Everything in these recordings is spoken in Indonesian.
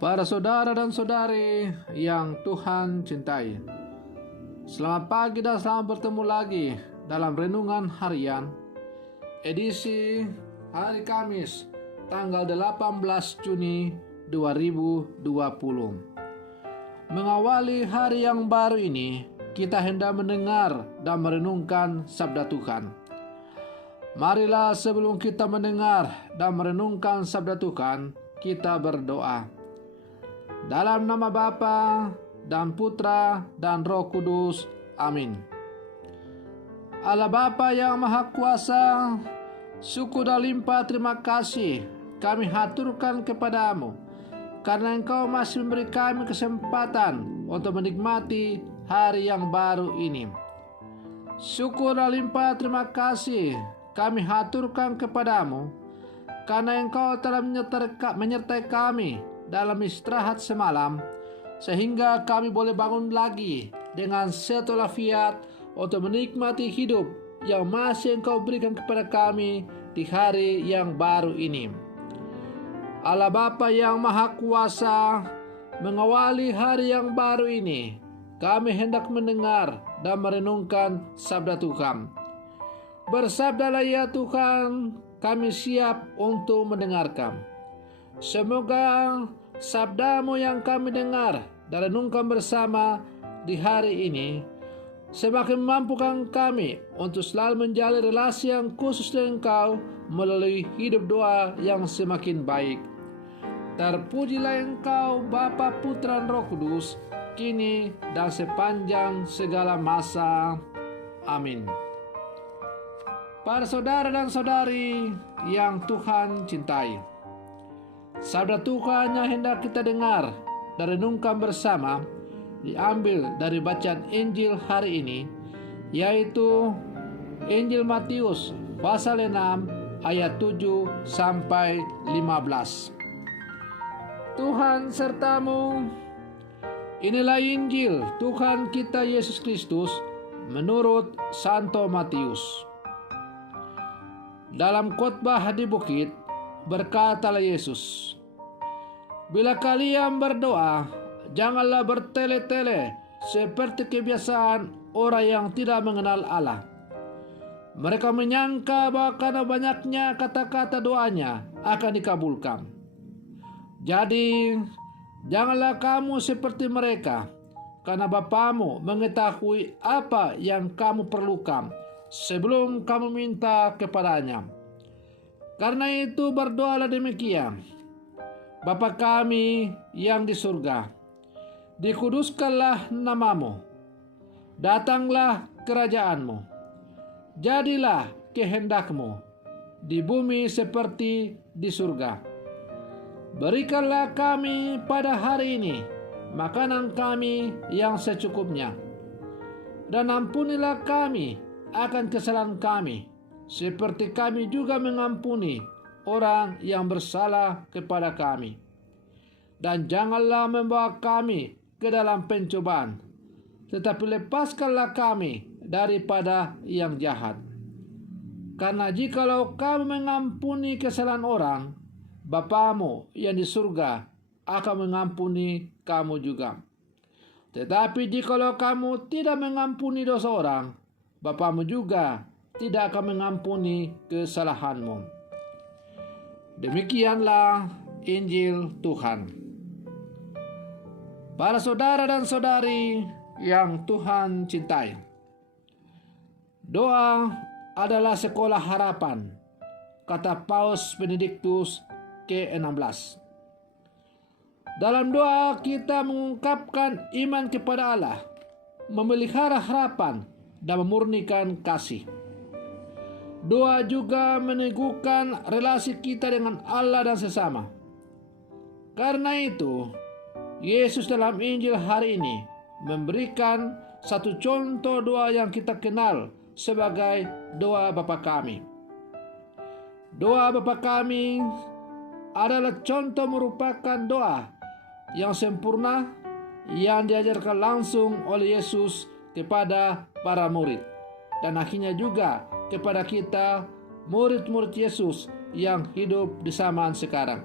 Para saudara dan saudari yang Tuhan cintai, selamat pagi dan selamat bertemu lagi dalam Renungan Harian edisi hari Kamis tanggal 18 Juni 2020. Mengawali hari yang baru ini, kita hendak mendengar dan merenungkan sabda Tuhan. Marilah sebelum kita mendengar dan merenungkan sabda Tuhan, kita berdoa. Dalam nama Bapa dan Putra dan Roh Kudus. Amin. Allah Bapa yang Maha Kuasa, syukur dan limpah terima kasih kami haturkan kepadamu, karena Engkau masih memberi kami kesempatan untuk menikmati hari yang baru ini. Syukur dan limpah terima kasih kami haturkan kepadamu, karena Engkau telah menyertai kami dalam istirahat semalam, sehingga kami boleh bangun lagi dengan sehat walafiat untuk menikmati hidup yang masih Engkau berikan kepada kami di hari yang baru ini. Allah Bapa yang Maha Kuasa, mengawali hari yang baru ini, kami hendak mendengar dan merenungkan sabda Tuhan. Bersabdalah ya Tuhan, kami siap untuk mendengarkan. Semoga sabda-Mu yang kami dengar dan renungkan bersama di hari ini semakin memampukan kami untuk selalu menjalin relasi yang khusus dengan Engkau melalui hidup doa yang semakin baik. Terpujilah Engkau Bapa, Putra, dan Roh Kudus, kini dan sepanjang segala masa. Amin. Para saudara dan saudari yang Tuhan cintai, sabda Tuhan yang hendak kita dengar dan renungkan bersama diambil dari bacaan Injil hari ini, yaitu Injil Matius pasal 6 ayat 7 sampai 15. Tuhan sertamu. Inilah Injil Tuhan kita Yesus Kristus menurut Santo Matius. Dalam khotbah di bukit, berkatalah Yesus, "Bila kalian berdoa, janganlah bertele-tele seperti kebiasaan orang yang tidak mengenal Allah. Mereka menyangka bahwa karena banyaknya kata-kata doanya akan dikabulkan. Jadi, janganlah kamu seperti mereka, karena Bapamu mengetahui apa yang kamu perlukan sebelum kamu minta kepadanya. Karena itu berdoalah demikian: Bapa kami yang di surga, dikuduskanlah namamu, datanglah kerajaanmu, jadilah kehendakmu di bumi seperti di surga. Berikanlah kami pada hari ini makanan kami yang secukupnya, dan ampunilah kami akan kesalahan kami, seperti kami juga mengampuni orang yang bersalah kepada kami. Dan janganlah membawa kami ke dalam pencobaan, tetapi lepaskanlah kami daripada yang jahat. Karena jikalau kamu mengampuni kesalahan orang, Bapamu yang di surga akan mengampuni kamu juga. Tetapi jikalau kamu tidak mengampuni dosa orang, Bapamu juga tidak akan mengampuni kesalahanmu." Demikianlah Injil Tuhan. Para saudara dan saudari yang Tuhan cintai, doa adalah sekolah harapan, kata Paus Benediktus ke-16. Dalam doa kita mengungkapkan iman kepada Allah, memelihara harapan, dan memurnikan kasih. Doa juga meneguhkan relasi kita dengan Allah dan sesama. Karena itu, Yesus dalam Injil hari ini memberikan satu contoh doa yang kita kenal sebagai doa Bapa kami. Doa Bapa kami adalah contoh merupakan doa yang sempurna yang diajarkan langsung oleh Yesus kepada para murid, dan akhirnya juga kepada kita murid-murid Yesus yang hidup di zaman sekarang.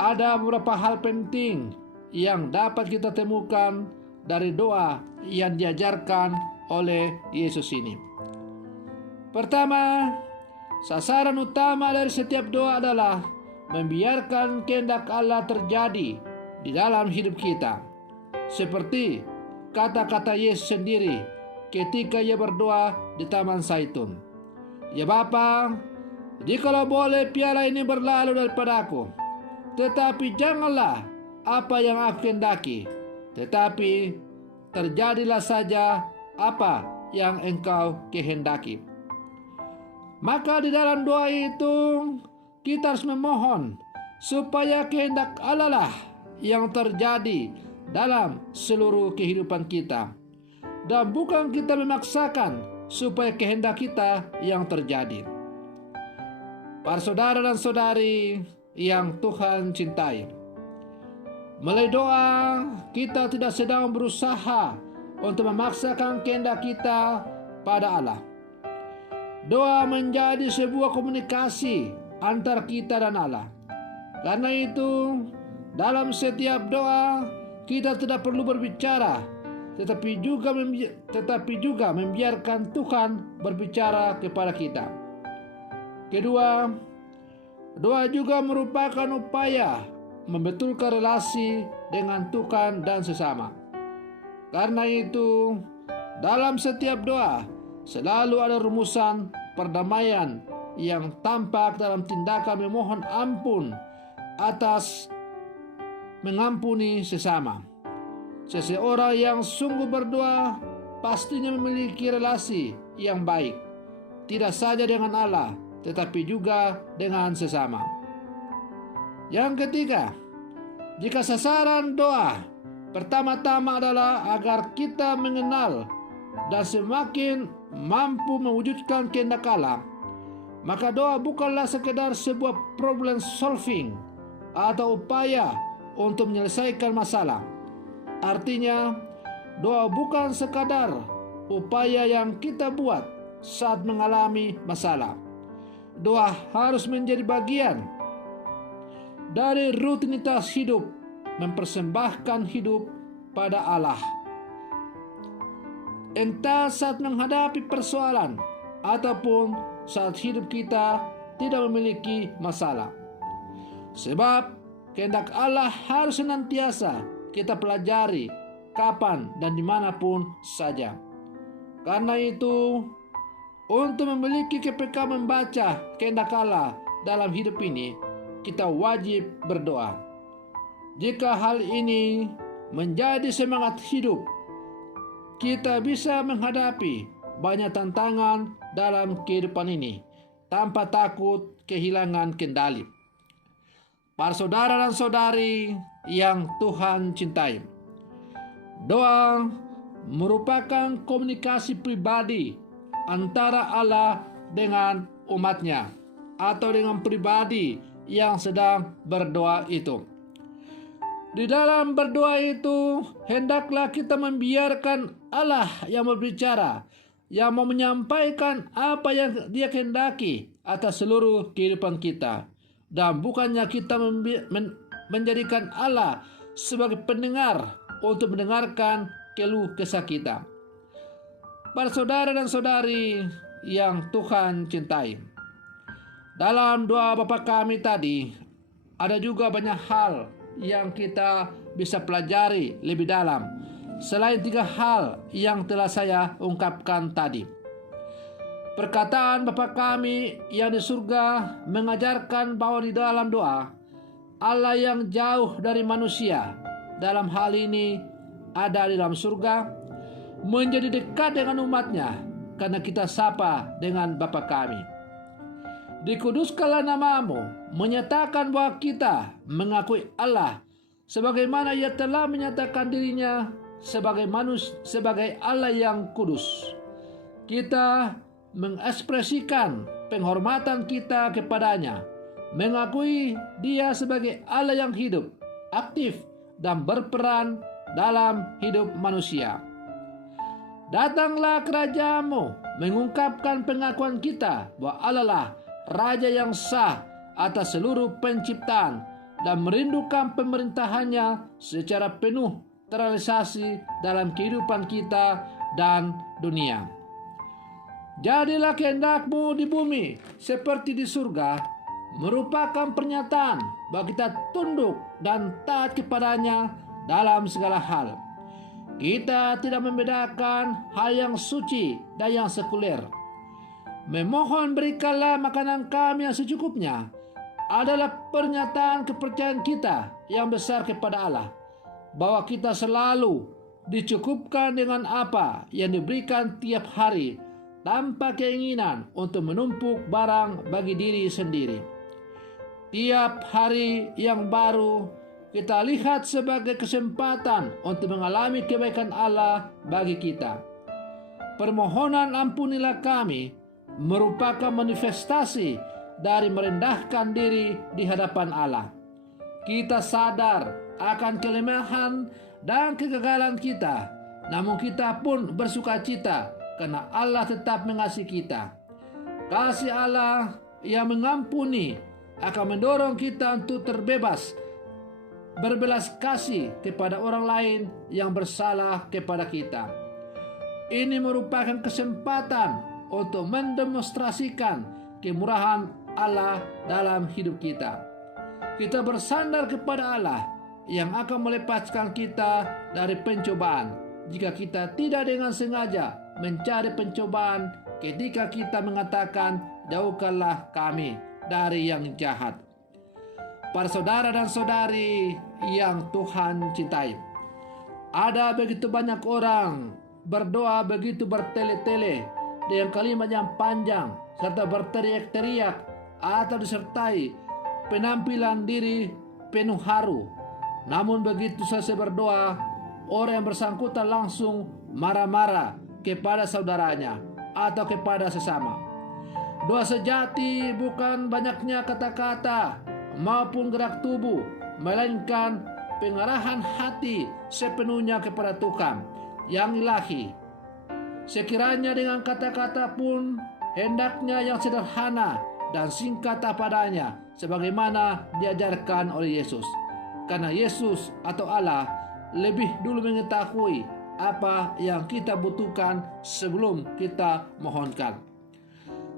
ada beberapa hal penting yang dapat kita temukan dari doa yang diajarkan oleh Yesus ini. Pertama, sasaran utama dari setiap doa adalah membiarkan kehendak Allah terjadi di dalam hidup kita. Seperti kata-kata Yesus sendiri ketika ia berdoa di Taman Zaitun. Ya Bapa, jikalau boleh piala ini berlalu daripadaku, tetapi janganlah apa yang aku kehendaki, tetapi terjadilah saja apa yang Engkau kehendaki. Maka di dalam doa itu kita harus memohon supaya kehendak Allah lah yang terjadi dalam seluruh kehidupan kita, dan bukan kita memaksakan supaya kehendak kita yang terjadi. Para saudara dan saudari yang Tuhan cintai, melalui doa kita tidak sedang berusaha untuk memaksakan kehendak kita pada Allah. Doa menjadi sebuah komunikasi antara kita dan Allah. Karena itu, dalam setiap doa kita tidak perlu berbicara, tetapi juga membiarkan Tuhan berbicara kepada kita. Kedua, doa juga merupakan upaya membetulkan relasi dengan Tuhan dan sesama. Karena itu, dalam setiap doa selalu ada rumusan perdamaian yang tampak dalam tindakan memohon ampun atas mengampuni sesama. Seseorang yang sungguh berdoa pastinya memiliki relasi yang baik, tidak saja dengan Allah, tetapi juga dengan sesama. Yang ketiga, jika sasaran doa pertama-tama adalah agar kita mengenal dan semakin mampu mewujudkan kehendak Allah, maka doa bukanlah sekedar sebuah problem solving atau upaya untuk menyelesaikan masalah. Artinya, doa bukan sekadar upaya yang kita buat saat mengalami masalah. Doa harus menjadi bagian dari rutinitas hidup, mempersembahkan hidup pada Allah. Entah saat menghadapi persoalan ataupun saat hidup kita tidak memiliki masalah. Sebab kehendak Allah harus senantiasa kita pelajari kapan dan dimanapun saja. Karena itu, untuk memiliki kepekaan membaca kehendak Allah dalam hidup ini, kita wajib berdoa. Jika hal ini menjadi semangat hidup, kita bisa menghadapi banyak tantangan dalam kehidupan ini tanpa takut kehilangan kendali. Para saudara dan saudari yang Tuhan cintai, doa merupakan komunikasi pribadi antara Allah dengan umatnya atau dengan pribadi yang sedang berdoa itu. Di dalam berdoa itu, hendaklah kita membiarkan Allah yang berbicara, yang mau menyampaikan apa yang Dia kehendaki atas seluruh kehidupan kita. Dan bukannya kita menjadikan Allah sebagai pendengar untuk mendengarkan keluh kesah kita. Para saudara dan saudari yang Tuhan cintai, dalam doa Bapa kami tadi, ada juga banyak hal yang kita bisa pelajari lebih dalam selain 3 hal yang telah saya ungkapkan tadi. Perkataan Bapa kami yang di surga mengajarkan bahwa di dalam doa, Allah yang jauh dari manusia, dalam hal ini ada di dalam surga, menjadi dekat dengan umatnya karena kita sapa dengan Bapa kami. Dikuduskanlah namamu, menyatakan bahwa kita mengakui Allah sebagaimana Ia telah menyatakan dirinya sebagai Allah yang kudus. Kita mengekspresikan penghormatan kita kepadanya, mengakui Dia sebagai Allah yang hidup, aktif, dan berperan dalam hidup manusia. Datanglah kerajaanmu, mengungkapkan pengakuan kita bahwa Allah lah Raja yang sah atas seluruh penciptaan dan merindukan pemerintahannya secara penuh terrealisasi dalam kehidupan kita dan dunia. Jadilah kehendakmu di bumi seperti di surga merupakan pernyataan bahwa kita tunduk dan taat kepadanya dalam segala hal. Kita tidak membedakan hal yang suci dan yang sekuler. Memohon berikanlah makanan kami yang secukupnya adalah pernyataan kepercayaan kita yang besar kepada Allah, bahwa kita selalu dicukupkan dengan apa yang diberikan tiap hari tanpa keinginan untuk menumpuk barang bagi diri sendiri. Tiap hari yang baru kita lihat sebagai kesempatan untuk mengalami kebaikan Allah bagi kita. Permohonan ampunilah kami merupakan manifestasi dari merendahkan diri di hadapan Allah. Kita sadar akan kelemahan dan kegagalan kita, namun kita pun bersukacita karena Allah tetap mengasihi kita. Kasih Allah yang mengampuni akan mendorong kita untuk terbebas berbelas kasih kepada orang lain yang bersalah kepada kita. Ini merupakan kesempatan untuk mendemonstrasikan kemurahan Allah dalam hidup kita. Kita bersandar kepada Allah yang akan melepaskan kita dari pencobaan jika kita tidak dengan sengaja mencari pencobaan ketika kita mengatakan, jauhkanlah kami dari yang jahat. Para saudara dan saudari yang Tuhan cintai, ada begitu banyak orang berdoa begitu bertele-tele dengan kalimat yang panjang serta berteriak-teriak atau disertai penampilan diri penuh haru. Namun begitu selesai berdoa, orang yang bersangkutan langsung marah-marah kepada saudaranya atau kepada sesama. Doa sejati bukan banyaknya kata-kata maupun gerak tubuh, melainkan pengarahan hati sepenuhnya kepada Tuhan yang ilahi. Sekiranya dengan kata-kata pun hendaknya yang sederhana dan singkat padanya, sebagaimana diajarkan oleh Yesus. Karena Yesus atau Allah lebih dulu mengetahui apa yang kita butuhkan sebelum kita mohonkan.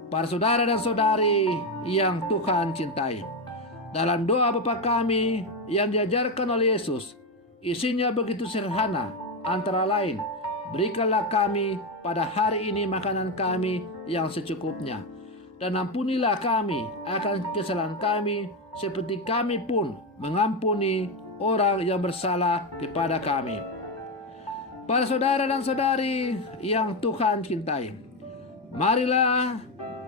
Para saudara dan saudari yang Tuhan cintai, dalam doa Bapa kami yang diajarkan oleh Yesus, isinya begitu sederhana, antara lain, berikanlah kami pada hari ini makanan kami yang secukupnya, dan ampunilah kami akan kesalahan kami, seperti kami pun mengampuni orang yang bersalah kepada kami. Para saudara dan saudari yang Tuhan cintai, marilah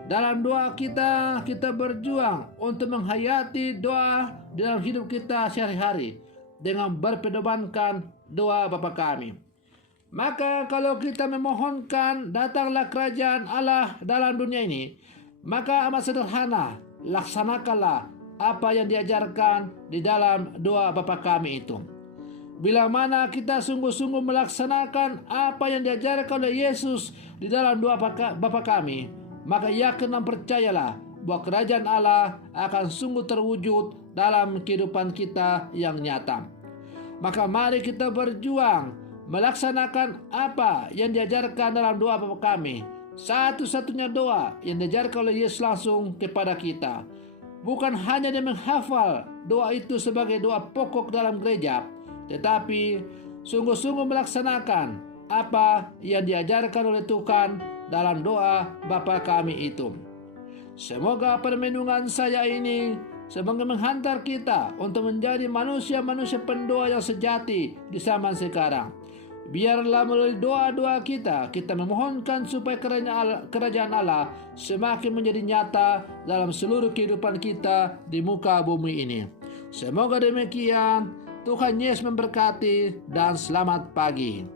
dalam doa kita berjuang untuk menghayati doa dalam hidup kita sehari-hari dengan berpedomankan doa Bapa kami. Maka kalau kita memohonkan datanglah kerajaan Allah dalam dunia ini, maka amat sederhana, laksanakanlah apa yang diajarkan di dalam doa Bapa kami itu. Bila mana kita sungguh-sungguh melaksanakan apa yang diajarkan oleh Yesus di dalam doa Bapa kami, maka yakin dan percayalah bahwa kerajaan Allah akan sungguh terwujud dalam kehidupan kita yang nyata. Maka mari kita berjuang melaksanakan apa yang diajarkan dalam doa Bapa kami. Satu-satunya doa yang diajarkan oleh Yesus langsung kepada kita. Bukan hanya dia menghafal doa itu sebagai doa pokok dalam gereja, tetapi sungguh-sungguh melaksanakan apa yang diajarkan oleh Tuhan dalam doa Bapa kami itu. Semoga permenungan saya ini semoga menghantar kita untuk menjadi manusia-manusia pendoa yang sejati di zaman sekarang. Biarlah melalui doa-doa kita memohonkan supaya kerajaan Allah semakin menjadi nyata dalam seluruh kehidupan kita di muka bumi ini. Semoga demikian. Tuhan Yesus memberkati dan selamat pagi.